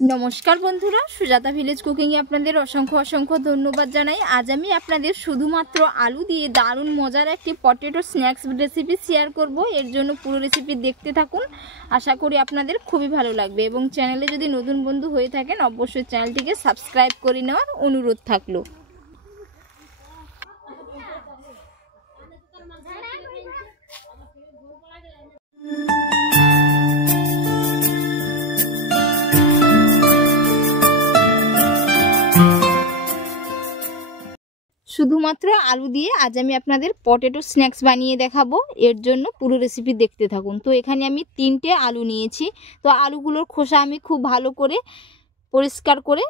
नमस्कार बंधुरा Sujata village cooking এ আপনাদের অসংখ্য অসংখ্য ধন্যবাদ জানাই। আজ আমি আপনাদের শুধুমাত্র আলু দিয়ে দারুণ মজার একটি পটেটো স্ন্যাক্স রেসিপি শেয়ার করব। এর জন্য পুরো রেসিপি দেখতে থাকুন, আশা করি আপনাদের খুবই ভালো লাগবে এবং চ্যানেলে যদি নতুন বন্ধু হয়ে থাকেন অবশ্যই চ্যানেলটিকে সাবস্ক্রাইব করে নেওয়ার অনুরোধ থাকলো। শুধুমাত্র আলু দিয়ে আজ আমি আপনাদের পটেটো স্ন্যাক্স বানিয়ে দেখাবো। এর জন্য পুরো রেসিপি দেখতে থাকুন। তো এখানে আমি 3টে আলু নিয়েছি। তো আলুগুলোর খোসা আমি খুব ভালো করে পরিষ্কার করে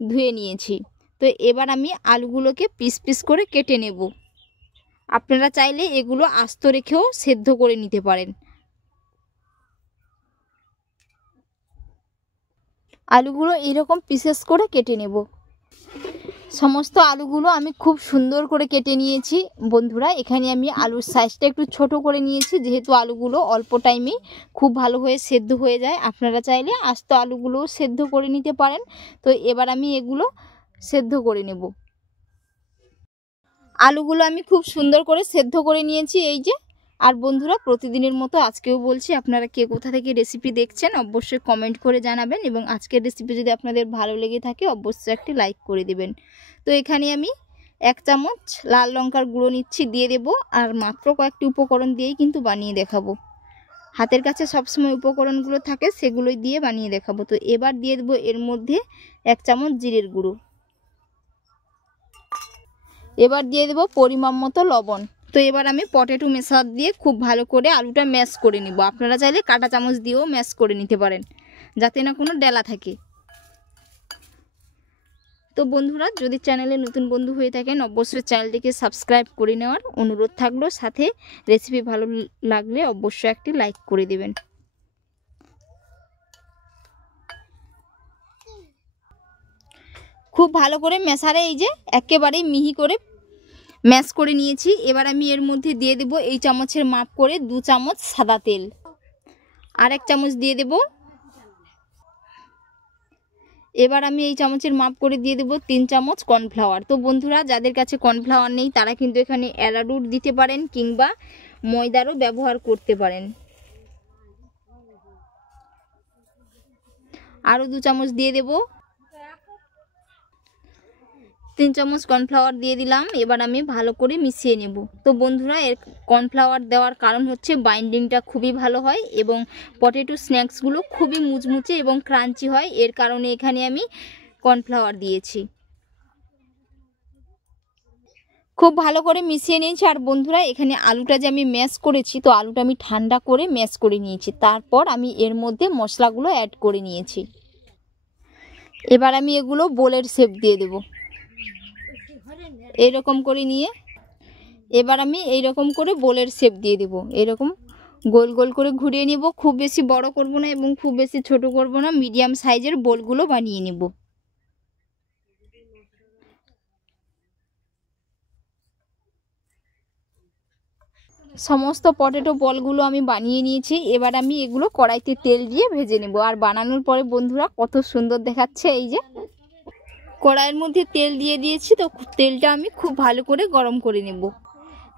ধুয়ে নিয়েছি। তো এবার আমি আলুগুলোকে পিস পিস করে কেটে নেব। আপনারা চাইলে এগুলো আস্ত রেখেও সেদ্ধ করে নিতে পারেন। আলুগুলো এরকম পিসেস করে কেটে নেব। সমস্ত আলুগুলো আমি খুব সুন্দর করে কেটে নিয়েছি বন্ধুরা। এখানে আমি আলুর সাইজটা একটু ছোট করে নিয়েছি, যেহেতু আলুগুলো অল্প টাইমেই খুব ভালো হয়ে সেদ্ধ হয়ে যায়। আপনারা চাইলে আস্ত আলুগুলো সেদ্ধ করে নিতে পারেন। তো এবার আমি এগুলো সেদ্ধ করে নেব। আলুগুলো আমি খুব সুন্দর করে সেদ্ধ করে নিয়েছি এই যে। আর বন্ধুরা, প্রতিদিনের মতো আজকেও বলছি, আপনারা কে কোথা থেকে রেসিপি দেখছেন অবশ্যই কমেন্ট করে জানাবেন এবং আজকের রেসিপি যদি আপনাদের ভালো লেগে থাকে অবশ্যই একটি লাইক করে দেবেন। তো এখানে আমি 1 চামচ লাল লঙ্কার গুঁড়ো নিচ্ছি, দিয়ে দেব। আর মাত্র কয়েকটি উপকরণ দিয়েই কিন্তু বানিয়ে দেখাবো। হাতের কাছে সবসময় উপকরণগুলো থাকে, সেগুলোই দিয়ে বানিয়ে দেখাবো। তো এবার দিয়ে দেবো এর মধ্যে 1 চামচ জিরের গুঁড়ো। এবার দিয়ে দেব পরিমাণ মতো লবণ। তো এবার আমি পটেটো ম্যাশার দিয়ে খুব ভালো করে আলুটা ম্যাশ করে নিব। আপনারা চাইলে কাঁটা চামচ দিয়েও ম্যাশ করে নিতে পারেন, যাতে না কোনো ডেলা থাকে। তো বন্ধুরা, যদি চ্যানেলে নতুন বন্ধু হয়ে থাকেন অবশ্যই চ্যানেলটিকে সাবস্ক্রাইব করে নেওয়ার অনুরোধ থাকলো। সাথে রেসিপি ভালো লাগলে অবশ্যই একটি লাইক করে দেবেন। খুব ভালো করে ম্যাশারে এই যে একেবারেই মিহি করে ম্যাশ করে নিয়েছি। এবার আমি এর মধ্যে দিয়ে দেব এই চামচের মাপ করে 2 চামচ সাদা তেল। আর 1 চামচ দিয়ে দেব। এবার আমি এই চামচের মাপ করে দিয়ে দেব 3 চামচ কর্নফ্লাওয়ার। তো বন্ধুরা, যাদের কাছে কর্নফ্লাওয়ার নেই তারা কিন্তু এখানে অ্যারারুট দিতে পারেন কিংবা ময়দারও ব্যবহার করতে পারেন। আরও 2 চামচ দিয়ে দেব। 3 চামচ কর্নফ্লাওয়ার দিয়ে দিলাম। এবার আমি ভালো করে মিশিয়ে নেব। তো বন্ধুরা, এর কর্নফ্লাওয়ার দেওয়ার কারণ হচ্ছে বাইন্ডিংটা খুবই ভালো হয় এবং পটেটো স্ন্যাক্সগুলো খুবই মুচমুচে এবং ক্রাঞ্চি হয়। এর কারণে এখানে আমি কর্নফ্লাওয়ার দিয়েছি। খুব ভালো করে মিশিয়ে নিয়েছি। আর বন্ধুরা, এখানে আলুটা যে আমি ম্যাশ করেছি, তো আলুটা আমি ঠান্ডা করে ম্যাশ করে নিয়েছি। তারপর আমি এর মধ্যে মশলাগুলো অ্যাড করে নিয়েছি। এবার আমি এগুলো বোলের শেপ দিয়ে দেব এরকম করে নিয়ে। এবার আমি এইরকম করে বোলের শেপ দিয়ে দেব। এরকম গোল গোল করে ঘুরিয়ে নিব। খুব বেশি বড় করব না এবং খুব বেশি ছোট করব না, মিডিয়াম সাইজের বোলগুলো বানিয়ে নেব। সমস্ত পটেটো বলগুলো আমি বানিয়ে নিয়েছি। এবার আমি এগুলো কড়াইতে তেল দিয়ে ভেজে নেব। আর বানানোর পরে বন্ধুরা কত সুন্দর দেখাচ্ছে। এই যে কড়াইয়ের মধ্যে তেল দিয়ে দিয়েছি, তো তেলটা আমি খুব ভালো করে গরম করে নেব।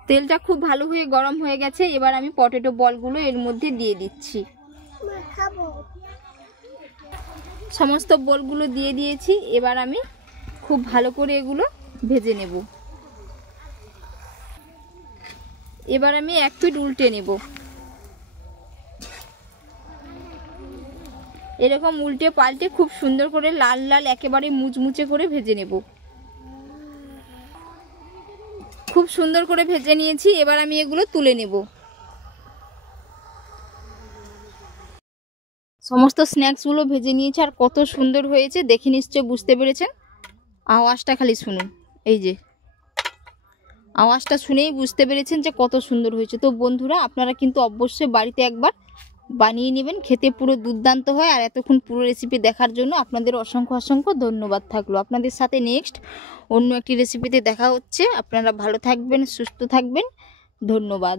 তেলটা খুব ভালো হয়ে গরম হয়ে গেছে। এবার আমি পটেটো বলগুলো এর মধ্যে দিয়ে দিচ্ছি। সমস্ত বলগুলো দিয়ে দিয়েছি। এবার আমি খুব ভালো করে এগুলো ভেজে নেব। এবার আমি 1 পিঠ উল্টে নেব। এরকম উল্টে পাল্টে খুব সুন্দর করে লাল লাল একেবারে মুচমুচে করে ভেজে নেব। খুব সুন্দর করে ভেজে নিয়েছি। এবার আমি এগুলো তুলে নেব। সমস্ত স্ন্যাক্সগুলো ভেজে নিয়েছি। আর কত সুন্দর হয়েছে দেখে নিশ্চয়ই বুঝতে পেরেছেন। আওয়াজটা খালি শুনুন, এই যে আওয়াজটা শুনেই বুঝতে পেরেছেন যে কত সুন্দর হয়েছে। তো বন্ধুরা, আপনারা কিন্তু অবশ্যই বাড়িতে একবার বানিয়ে নেবেন, খেতে পুরো দুর্দান্ত হয়। আর এতক্ষণ পুরো রেসিপি দেখার জন্য আপনাদের অসংখ্য অসংখ্য ধন্যবাদ থাকলো। আপনাদের সাথে নেক্সট অন্য একটি রেসিপিতে দেখা হচ্ছে। আপনারা ভালো থাকবেন, সুস্থ থাকবেন। ধন্যবাদ।